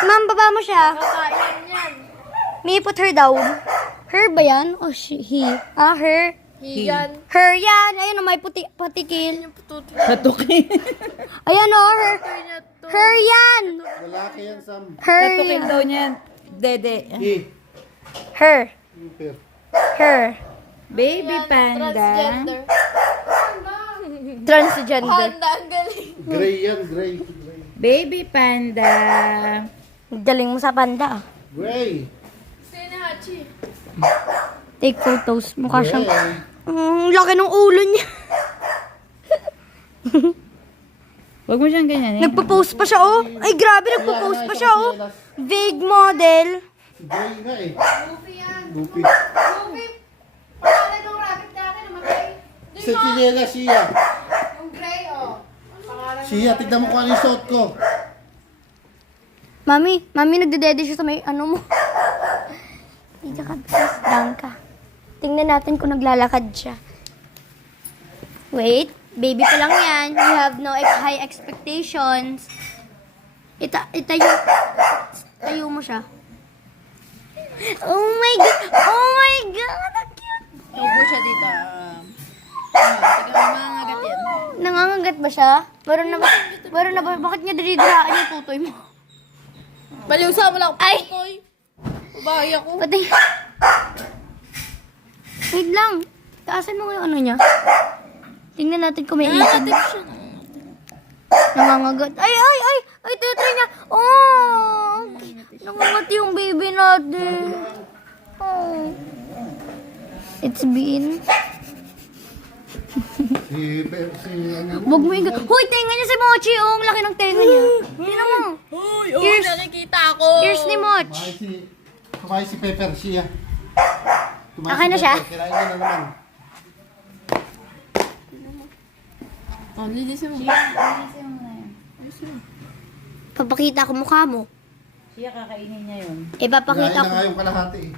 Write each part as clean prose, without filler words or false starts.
Ma'am, baba mo siya. Kakain yan. May put her down. Her ba yan? O he? Ah, her. Higan. Her yan. Ayun o, may patikil. Patukin. Ayan o, her. Her yan. Lalaki yan, Sam. Her Patukin yan. daw niyan. Dede. Her. Super. Her. Baby panda. Transgender. Transgender. Panda, ang galing. Gray yan, gray. Baby panda. Galing mo sa panda. Gray. Sino Hachi? Take photos. Mukha siyang... Gray. Laki ng ulo niya. Huwag mo siyang ganyan eh. Nagpo-post pa siya oh. Ay grabe, nagpo-post pa siya oh. Vague model. Gray nga eh. Goofy yan. Goofy. Goofy. Pangalan ng rabbit natin, namatay. Sa Chinela, siya. Yung gray, oh. Pangalan Siya, tignan mo kung ano yung suot ko. Mami, nagdedede siya sa may ano mo. Hindi ka please, down ka. Tingnan natin kung naglalakad siya. Wait, baby pa lang yan. You have no high expectations. Tayo mo siya. Oh my God! Oh my God! Ang cute! Upo siya dito. Mangangagat yan. Nangangagat ba siya? Meron na ba? Bakit niya dinidiraan yung tutoy mo? Baliwsa mo lang. Ay! Toy. Bahay ako. Patay. Wait lang. Taasan mo yung ano niya. Tingnan natin kung may ipin. Nangangagat. Ay! Ay, tinatry niya. Oh! Nangangati yung baby natin. Oh. It's been. Huwag mo iga. Hoy, tenga niya si Mochi. Oh, ang laki ng tenga niya. Tingnan mo. Uy, Ears. nakikita ako. Ears ni Moch. Kumain si Pepper, siya. Kumain Akin si na siya? Pepper, kirain niya na naman. Oh, lilisin mo. Papakita ko mukha mo. Siya kakainin niya yun. Ipapakita Kirain na ko. nga yung kalahati eh.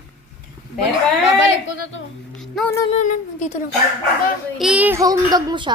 Pepper! Babalik ko na to. No. Dito lang. I-home dog mo siya.